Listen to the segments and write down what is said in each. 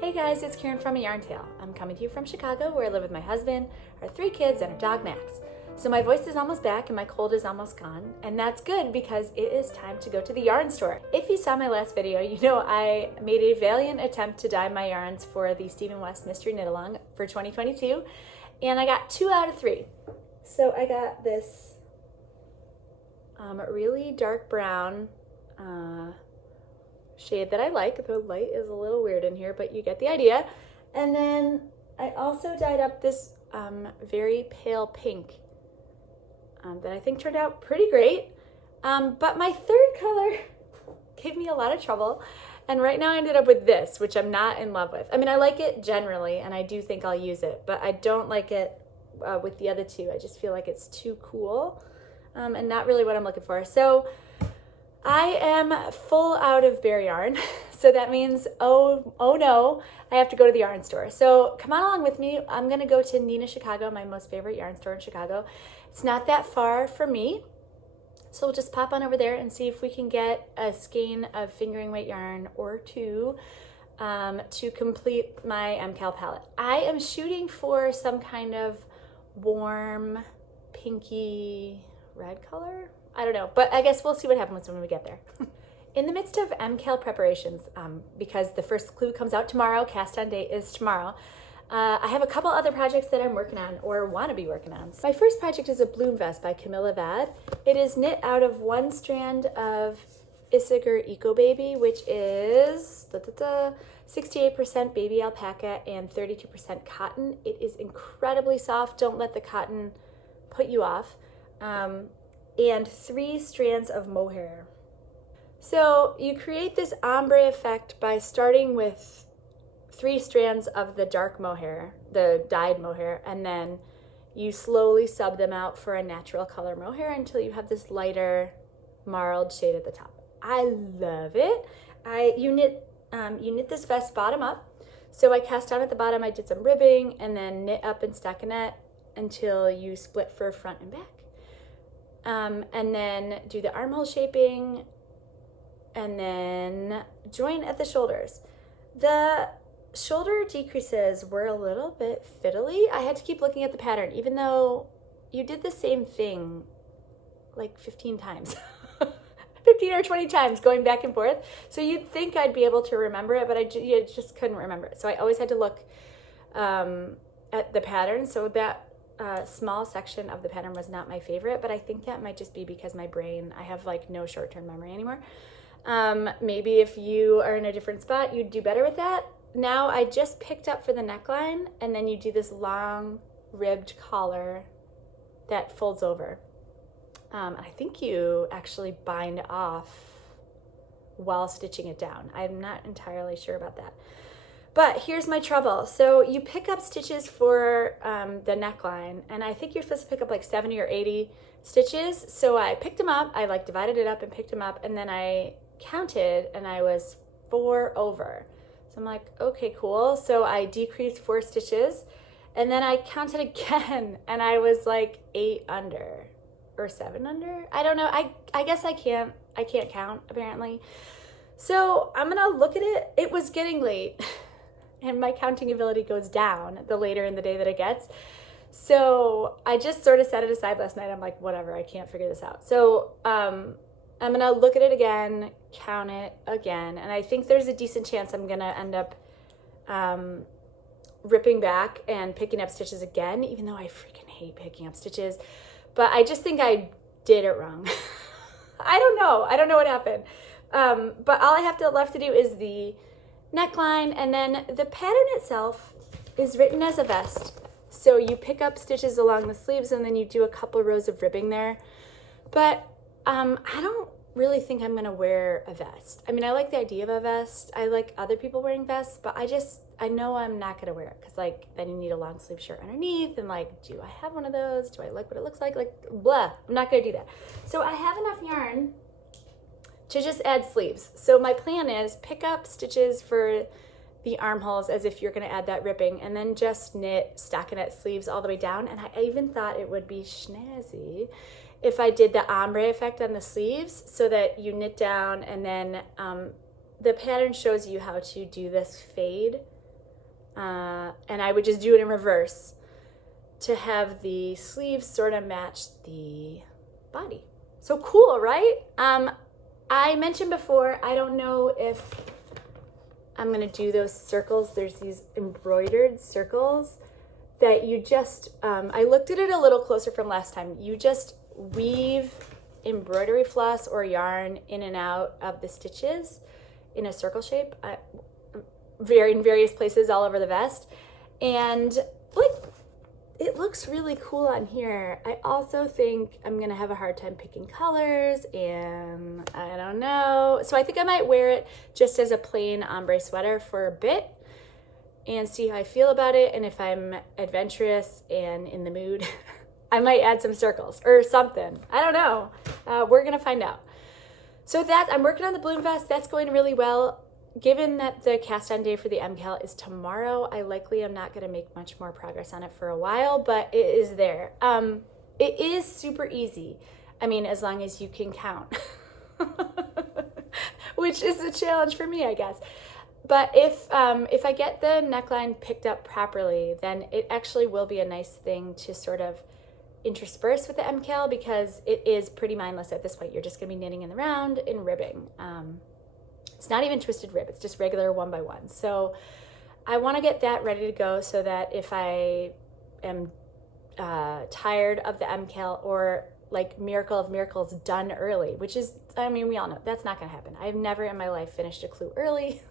Hey guys, it's Karen from A Yarn Tale. I'm coming to you from Chicago where I live with my husband, our 3 kids, and our dog Max. So my voice is almost back and my cold is almost gone, and that's good because it is time to go to the yarn store. If you saw my last video, you know I made a valiant attempt to dye my yarns for the Stephen West Mystery Knit Along for 2022, and I got 2 out of 3. So I got this really dark brown shade that I like. The light is a little weird in here, but you get the idea. And then I also dyed up this very pale pink that I think turned out pretty great. But my third color gave me a lot of trouble. And right now I ended up with this, which I'm not in love with. I mean, I like it generally, and I do think I'll use it, but I don't like it with the other two. I just feel like it's too cool and not really what I'm looking for. So I am full out of bare yarn, so that means, oh no, I have to go to the yarn store. So come on along with me. I'm gonna go to Nina Chicago, my most favorite yarn store in Chicago. It's not that far from me, so we'll just pop on over there and see if we can get a skein of fingering weight yarn or two to complete my MCAL palette. I am shooting for some kind of warm, pinky red color. I don't know, but I guess we'll see what happens when we get there. In the midst of MCAL preparations, because the first clue comes out tomorrow, cast on date is tomorrow, I have a couple other projects that I'm working on or want to be working on. So my first project is a bloom vest by Camilla. It is knit out of 1 strand of Isager Eco Baby, which is 68% baby alpaca and 32% cotton. It is incredibly soft. Don't let the cotton put you off. And 3 strands of mohair. So you create this ombre effect by starting with 3 strands of the dark mohair, the dyed mohair, and then you slowly sub them out for a natural color mohair until you have this lighter marled shade at the top. I love it. You knit this vest bottom up. So I cast down at the bottom, I did some ribbing, and then knit up in stockinette until you split for front and back. And then do the armhole shaping, and then join at the shoulders. The shoulder decreases were a little bit fiddly. I had to keep looking at the pattern, even though you did the same thing like 15 times. 15 or 20 times going back and forth. So you'd think I'd be able to remember it, but I just couldn't remember it. So I always had to look at the pattern. So that small section of the pattern was not my favorite, but I think that might just be because my brain, I have like no short-term memory anymore. Maybe if you are in a different spot, you'd do better with that. Now I just picked up for the neckline, and then you do this long ribbed collar that folds over. I think you actually bind off while stitching it down. I'm not entirely sure about that. But here's my trouble. So you pick up stitches for the neckline, and I think you're supposed to pick up like 70 or 80 stitches. So I picked them up, I like divided it up and picked them up, and then I counted and I was 4 over. So I'm like, okay, cool. So I decreased 4 stitches, and then I counted again and I was like 8 under or 7 under. I don't know. I guess I can't count apparently. So I'm gonna look at it. It was getting late. And my counting ability goes down the later in the day that it gets. So I just sort of set it aside last night. I'm like, whatever, I can't figure this out. So I'm gonna look at it again, count it again, and I think there's a decent chance I'm gonna end up ripping back and picking up stitches again, even though I freaking hate picking up stitches. But I just think I did it wrong. I don't know what happened. But all I have left to do is the neckline, and then the pattern itself is written as a vest. So you pick up stitches along the sleeves and then you do a couple rows of ribbing there. But I don't really think I'm gonna wear a vest. I mean, I like the idea of a vest. I like other people wearing vests, but I know I'm not gonna wear it because like then you need a long sleeve shirt underneath, and like, do I have one of those? Do I like what it looks like? Like, blah, I'm not gonna do that. So I have enough yarn to just add sleeves. So my plan is pick up stitches for the armholes as if you're gonna add that ribbing, and then just knit stockinette sleeves all the way down. And I even thought it would be snazzy if I did the ombre effect on the sleeves so that you knit down and then the pattern shows you how to do this fade and I would just do it in reverse to have the sleeves sort of match the body. So cool, right? I mentioned before, I don't know if I'm gonna do those circles. There's these embroidered circles that you just, I looked at it a little closer from last time. You just weave embroidery floss or yarn in and out of the stitches in a circle shape, in various places all over the vest. And like, it looks really cool on here. I also think I'm gonna have a hard time picking colors, and I don't know. So I think I might wear it just as a plain ombre sweater for a bit and see how I feel about it. And if I'm adventurous and in the mood, I might add some circles or something. I don't know. We're gonna find out. So I'm working on the bloom vest. That's going really well. Given that the cast on day for the MCAL is tomorrow, I likely am not going to make much more progress on it for a while, but it is there. It is super easy. I mean, as long as you can count, which is a challenge for me, I guess. But if I get the neckline picked up properly, then it actually will be a nice thing to sort of intersperse with the MCAL, because it is pretty mindless at this point. You're just going to be knitting in the round and ribbing. It's not even twisted rib, it's just regular 1x1. So I want to get that ready to go so that if I am tired of the MCAL, or like miracle of miracles, done early, which is, I mean, we all know that's not going to happen. I've never in my life finished a clue early.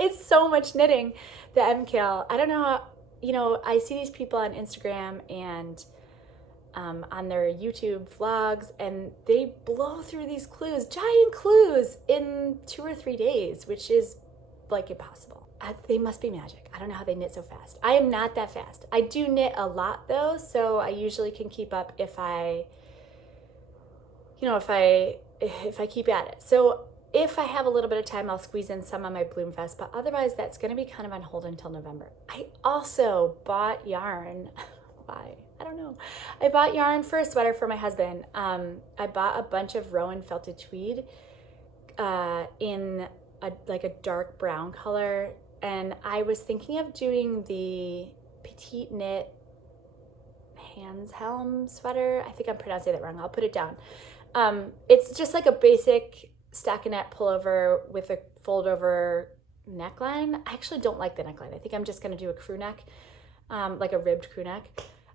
It's so much knitting, the MCAL. I don't know how, I see these people on Instagram and on their YouTube vlogs, and they blow through these clues, giant clues, in 2 or 3 days, which is like impossible. They must be magic. I don't know how they knit so fast. I am not that fast. I do knit a lot though, so I usually can keep up if I keep at it. So if I have a little bit of time, I'll squeeze in some on my bloom vest, but otherwise that's going to be kind of on hold until November. I also bought yarn. Why? I don't know. I bought yarn for a sweater for my husband. I bought a bunch of Rowan felted tweed in a dark brown color, and I was thinking of doing the petite knit Hans Helm sweater. I think I'm pronouncing that wrong. I'll put it down. It's just like a basic stockinette pullover with a fold over neckline. I actually don't like the neckline. I think I'm just going to do a crew neck, like a ribbed crew neck.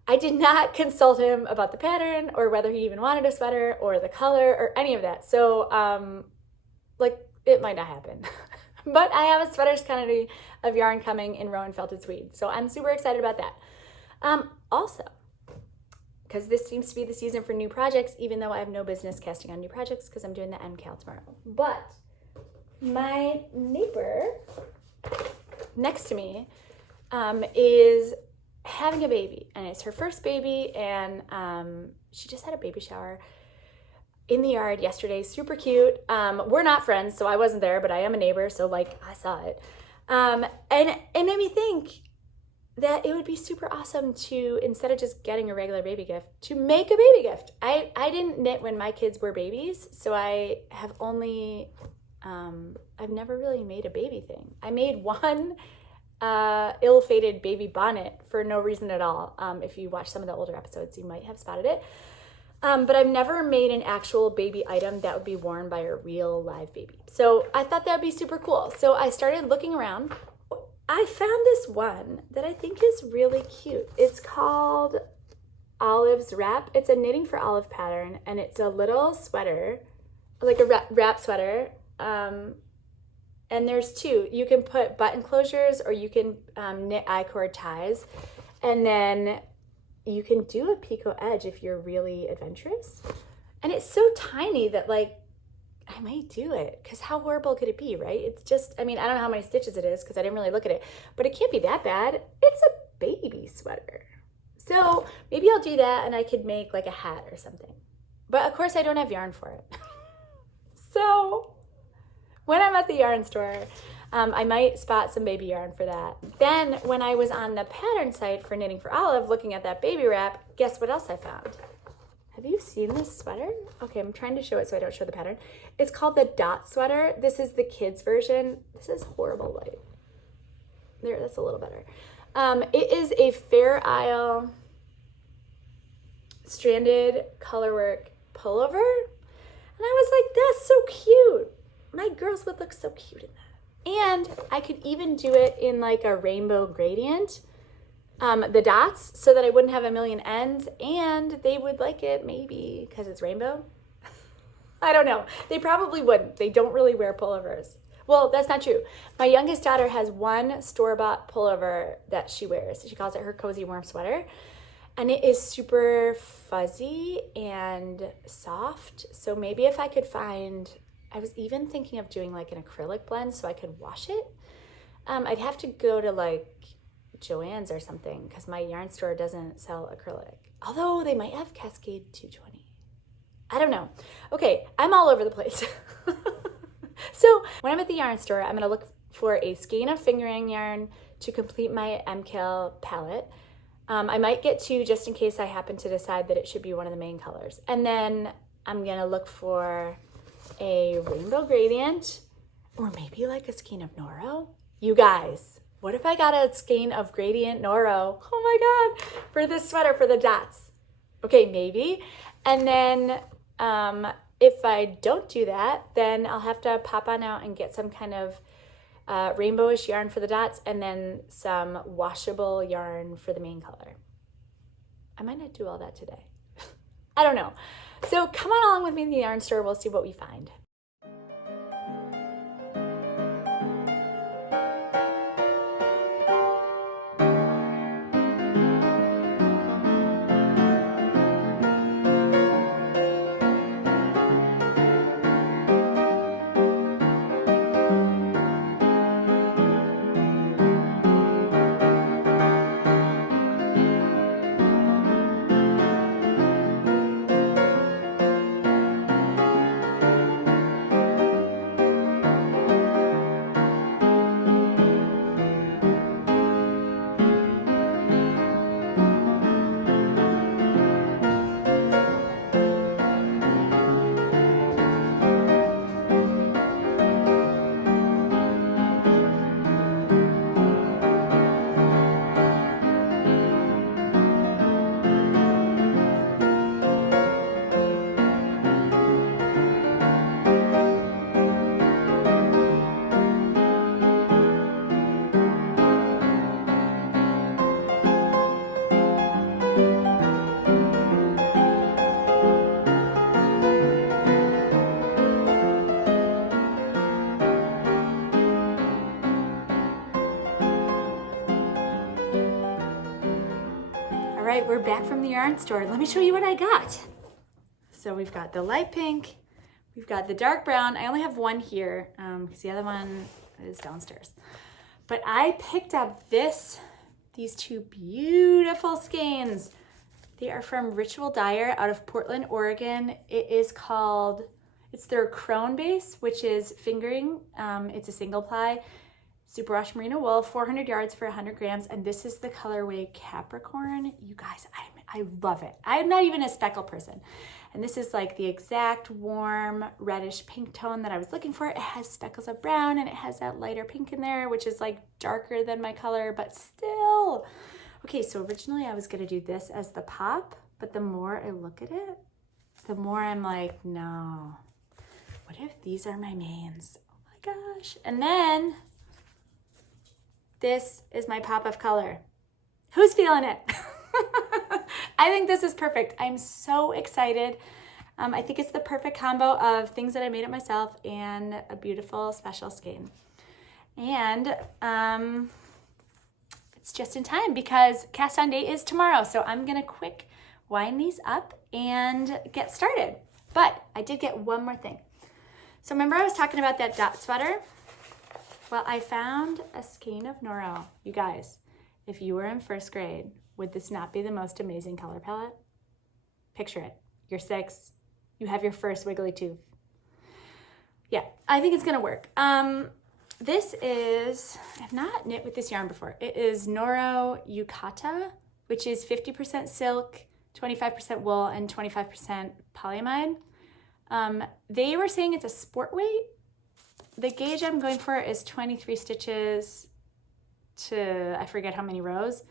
I did not consult him about the pattern or whether he even wanted a sweater or the color or any of that. So, it might not happen. But I have a sweater's quantity of yarn coming in Rowan felted tweed. So I'm super excited about that. Also, because this seems to be the season for new projects, even though I have no business casting on new projects because I'm doing the MCAL tomorrow. But my neighbor next to me is having a baby, and it's her first baby, and she just had a baby shower in the yard yesterday. Super cute. We're not friends, so I wasn't there, but I am a neighbor, so I saw it. And it made me think that it would be super awesome to, instead of just getting a regular baby gift, to make a baby gift. I didn't knit when my kids were babies, so I have only, I've never really made a baby thing. I made one ill-fated baby bonnet for no reason at all. If you watch some of the older episodes, you might have spotted it. But I've never made an actual baby item that would be worn by a real live baby. So I thought that would be super cool. So I started looking around. I found this one that I think is really cute. It's called Olive's Wrap. It's a knitting for Olive pattern, and it's a little sweater, like a wrap sweater. And there's two. You can put button closures, or you can knit I-cord ties, and then you can do a picot edge if you're really adventurous. And it's so tiny that I might do it, because how horrible could it be, right? It's just, I don't know how many stitches it is because I didn't really look at it, but it can't be that bad. It's a baby sweater. So maybe I'll do that, and I could make a hat or something. But of course I don't have yarn for it. So when I'm at the yarn store, I might spot some baby yarn for that. Then when I was on the pattern site for Knitting for Olive looking at that baby wrap, guess what else I found? Have you seen this sweater? Okay, I'm trying to show it so I don't show the pattern. It's called the Dot Sweater. This is the kids version. This is horrible light. There, that's a little better. It is a Fair Isle stranded colorwork pullover. And I was like, that's so cute. My girls would look so cute in that. And I could even do it in like a rainbow gradient, the dots, so that I wouldn't have a million ends, and they would like it maybe because it's rainbow. I don't know. They probably wouldn't. They don't really wear pullovers. Well, that's not true. My youngest daughter has one store-bought pullover that she wears. She calls it her cozy warm sweater. And it is super fuzzy and soft. So maybe if I could find, I was even thinking of doing like an acrylic blend so I could wash it. I'd have to go to like Joann's or something because my yarn store doesn't sell acrylic. Although they might have Cascade 220. I don't know. Okay, I'm all over the place. So when I'm at the yarn store, I'm gonna look for a skein of fingering yarn to complete my MKAL palette. I might get two just in case I happen to decide that it should be one of the main colors. And then I'm gonna look for a rainbow gradient or maybe like a skein of Noro. You guys, what if I got a skein of gradient Noro? Oh my God, for this sweater for the dots. Okay, maybe. And then if I don't do that, then I'll have to pop on out and get some kind of rainbowish yarn for the dots and then some washable yarn for the main color. I might not do all that today. I don't know. So come on along with me in the yarn store. We'll see what we find. All right, we're back from the yarn store. Let me show you what I got. So we've got the light pink, we've got the dark brown. I only have one here because the other one is downstairs. But I picked up these two beautiful skeins. They are from Ritual Dyer out of Portland, Oregon. It's their Crone base, which is fingering. It's a single ply, superwash merino wool, 400 yards for 100 grams. And this is the colorway Capricorn. You guys, I love it. I'm not even a speckle person. And this is like the exact warm reddish pink tone that I was looking for. It has speckles of brown and it has that lighter pink in there, which is like darker than my color, but still. Okay, so originally I was gonna do this as the pop, but the more I look at it, the more I'm like, no. What if these are my mains? Oh my gosh. And then this is my pop of color. Who's feeling it? I think this is perfect. I'm so excited. I think it's the perfect combo of things that I made it myself and a beautiful special skein. And it's just in time because cast on date is tomorrow. So I'm gonna quick wind these up and get started. But I did get one more thing. So remember I was talking about that dot sweater? Well, I found a skein of Noro. You guys, if you were in first grade, would this not be the most amazing color palette? Picture it. You're 6, you have your first wiggly tooth. Yeah, I think it's gonna work. This is, I've not knit with this yarn before. It is Noro Yukata, which is 50% silk, 25% wool, and 25% polyamide. They were saying it's a sport weight. The gauge I'm going for is 23 stitches. to, I forget how many rows.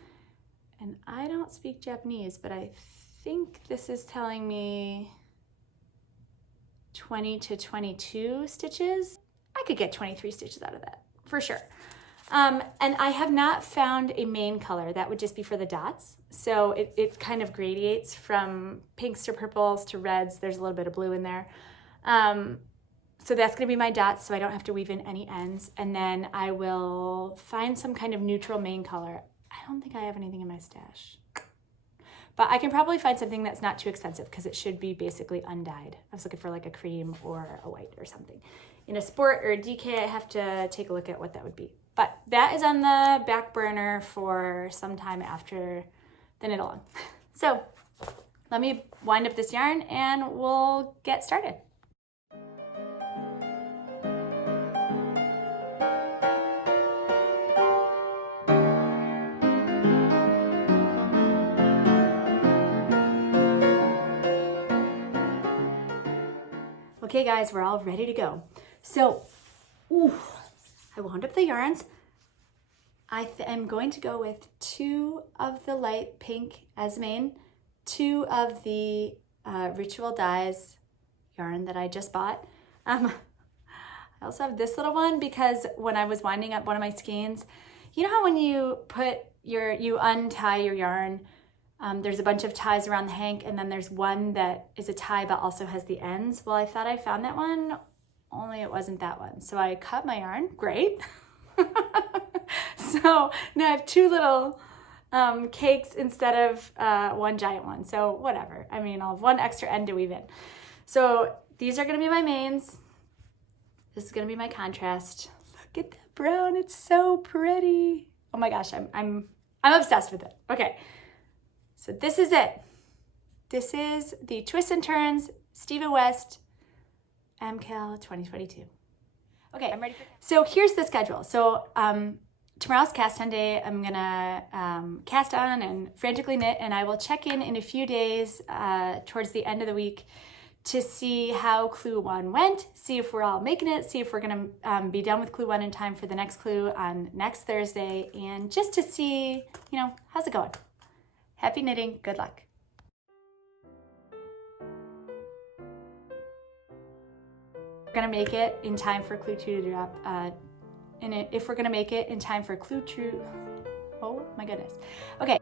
And I don't speak Japanese, but I think this is telling me 20 to 22 stitches. I could get 23 stitches out of that, for sure. And I have not found a main color. That would just be for the dots. So it kind of gradiates from pinks to purples to reds. There's a little bit of blue in there. So that's gonna be my dots, so I don't have to weave in any ends. And then I will find some kind of neutral main color. I don't think I have anything in my stash. But I can probably find something that's not too expensive because it should be basically undyed. I was looking for like a cream or a white or something. In a sport or a DK, I have to take a look at what that would be. But that is on the back burner for some time after the knit along. So let me wind up this yarn and we'll get started. Okay guys, we're all ready to go. So, I wound up the yarns. I am going to go with 2 of the light pink as main, 2 of the Ritual Dyes yarn that I just bought. I also have this little one because when I was winding up one of my skeins, you know how when you untie your yarn, there's a bunch of ties around the hank, and then there's one that is a tie but also has the ends. Well, I thought I found that one, only it wasn't that one. So I cut my yarn, great. So now I have 2 little cakes instead of one giant one. So whatever, I mean, I'll have 1 extra end to weave in. So these are gonna be my mains. This is gonna be my contrast. Look at that brown, it's so pretty. Oh my gosh, I'm obsessed with it. Okay. So this is it. This is the Twists and Turns Stephen West MCAL 2022. Okay, I'm ready for that. So here's the schedule. So tomorrow's cast on day. I'm gonna cast on and frantically knit, and I will check in a few days towards the end of the week to see how clue 1 went, see if we're all making it, see if we're gonna be done with clue 1 in time for the next clue on next Thursday, and just to see, you know, how's it going. Happy knitting, good luck. We're gonna make it in time for clue 2 to drop, if we're gonna make it in time for clue 2, oh my goodness. Okay,